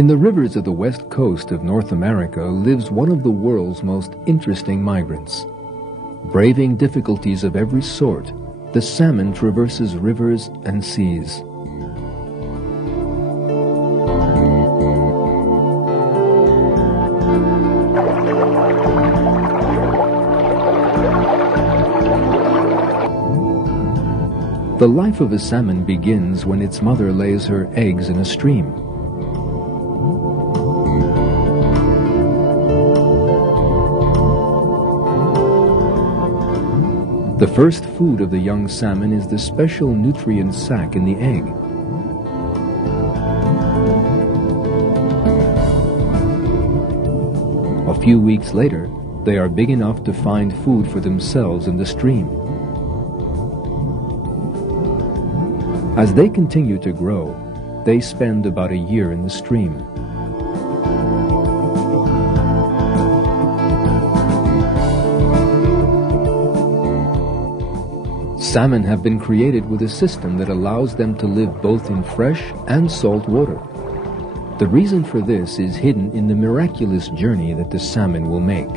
In the rivers of the west coast of North America lives one of the world's most interesting migrants. Braving difficulties of every sort, the salmon traverses rivers and seas. The life of a salmon begins when its mother lays her eggs in a stream. The first food of the young salmon is the special nutrient sac in the egg. A few weeks later, they are big enough to find food for themselves in the stream. As they continue to grow, they spend about a year in the stream. Salmon have been created with a system that allows them to live both in fresh and salt water. The reason for this is hidden in the miraculous journey that the salmon will make.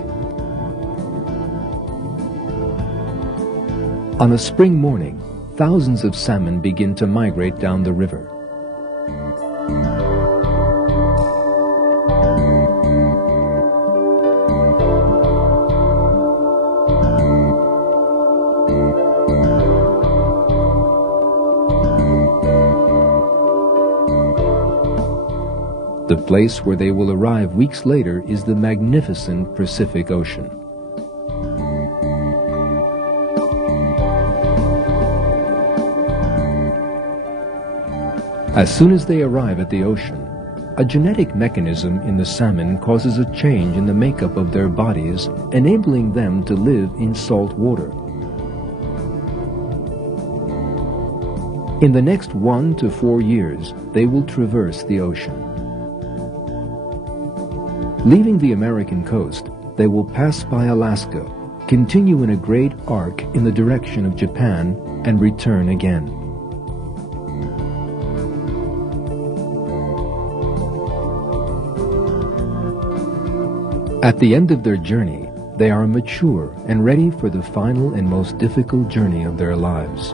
On a spring morning, thousands of salmon begin to migrate down the river. The place where they will arrive weeks later is the magnificent Pacific Ocean. As soon as they arrive at the ocean, a genetic mechanism in the salmon causes a change in the makeup of their bodies, enabling them to live in salt water. In the next 1 to 4 years, they will traverse the ocean. Leaving the American coast, they will pass by Alaska, continue in a great arc in the direction of Japan, and return again. At the end of their journey, they are mature and ready for the final and most difficult journey of their lives.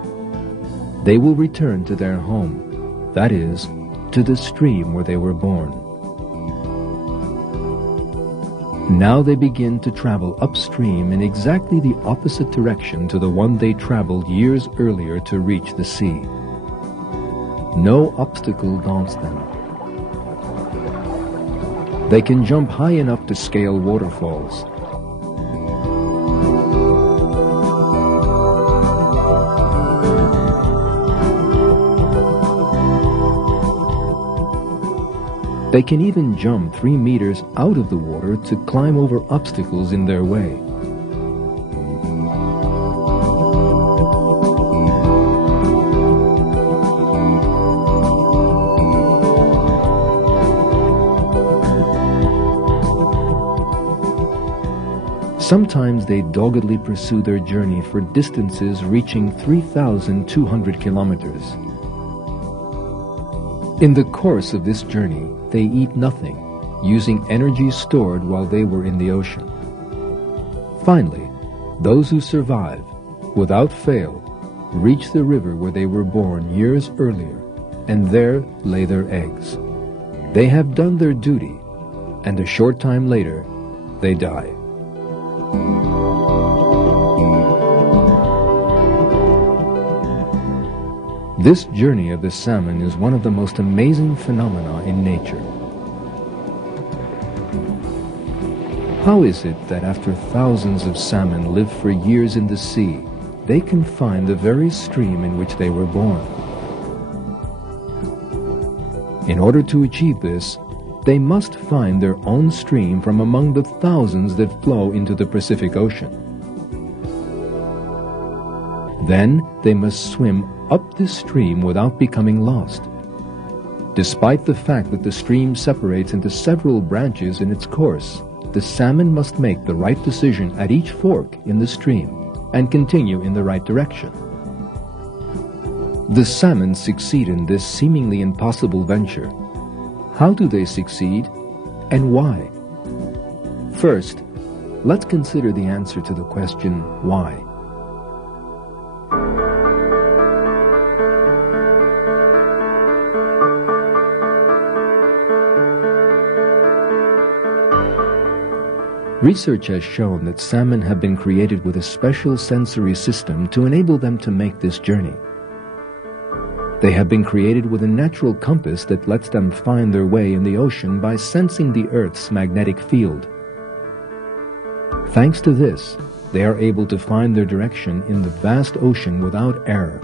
They will return to their home, that is, to the stream where they were born. Now they begin to travel upstream in exactly the opposite direction to the one they traveled years earlier to reach the sea. No obstacle daunts them. They can jump high enough to scale waterfalls. They can even jump 3 meters out of the water to climb over obstacles in their way. Sometimes they doggedly pursue their journey for distances reaching 3,200 kilometers. In the course of this journey, they eat nothing, using energy stored while they were in the ocean. Finally, those who survive, without fail, reach the river where they were born years earlier, and there lay their eggs. They have done their duty, and a short time later, they die. This journey of the salmon is one of the most amazing phenomena in nature. How is it that after thousands of salmon live for years in the sea, they can find the very stream in which they were born? In order to achieve this, they must find their own stream from among the thousands that flow into the Pacific Ocean. Then they must swim up this stream without becoming lost. Despite the fact that the stream separates into several branches in its course, the salmon must make the right decision at each fork in the stream and continue in the right direction. The salmon succeed in this seemingly impossible venture. How do they succeed, and why? First, let's consider the answer to the question, why? Research has shown that salmon have been created with a special sensory system to enable them to make this journey. They have been created with a natural compass that lets them find their way in the ocean by sensing the Earth's magnetic field. Thanks to this, they are able to find their direction in the vast ocean without error.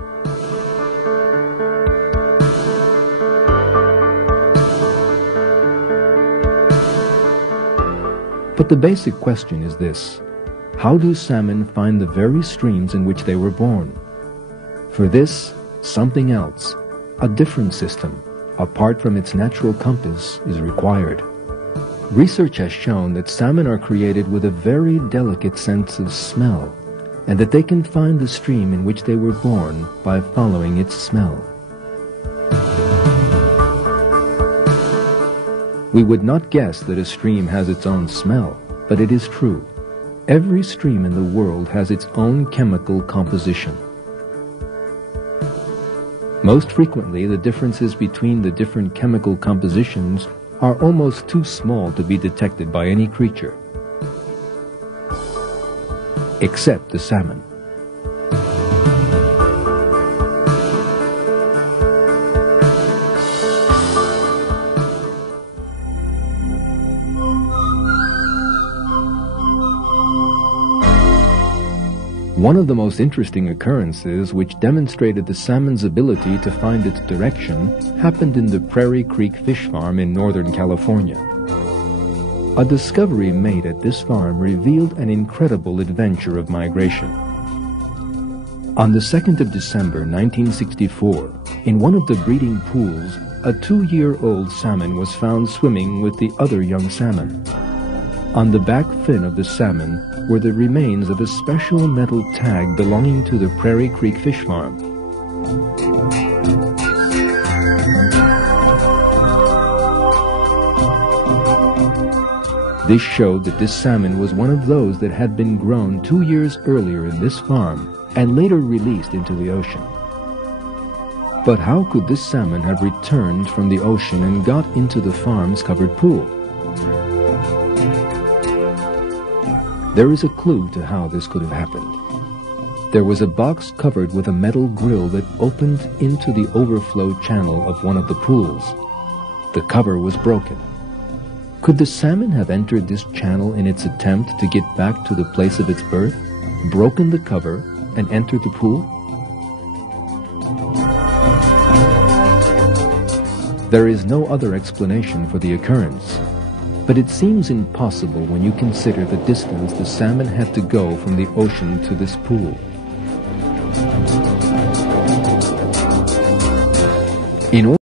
But the basic question is this: how do salmon find the very streams in which they were born? For this, something else, a different system, apart from its natural compass, is required. Research has shown that salmon are created with a very delicate sense of smell, and that they can find the stream in which they were born by following its smell. We would not guess that a stream has its own smell, but it is true. Every stream in the world has its own chemical composition. Most frequently, the differences between the different chemical compositions are almost too small to be detected by any creature, except the salmon. One of the most interesting occurrences which demonstrated the salmon's ability to find its direction happened in the Prairie Creek Fish Farm in Northern California. A discovery made at this farm revealed an incredible adventure of migration. On the 2nd of December 1964, in one of the breeding pools, a 2-year-old salmon was found swimming with the other young salmon. On the back fin of the salmon were the remains of a special metal tag belonging to the Prairie Creek Fish Farm. This showed that this salmon was one of those that had been grown 2 years earlier in this farm and later released into the ocean. But how could this salmon have returned from the ocean and got into the farm's covered pool? There is a clue to how this could have happened. There was a box covered with a metal grill that opened into the overflow channel of one of the pools. The cover was broken. Could the salmon have entered this channel in its attempt to get back to the place of its birth, broken the cover, and entered the pool? There is no other explanation for the occurrence. But it seems impossible when you consider the distance the salmon had to go from the ocean to this pool. In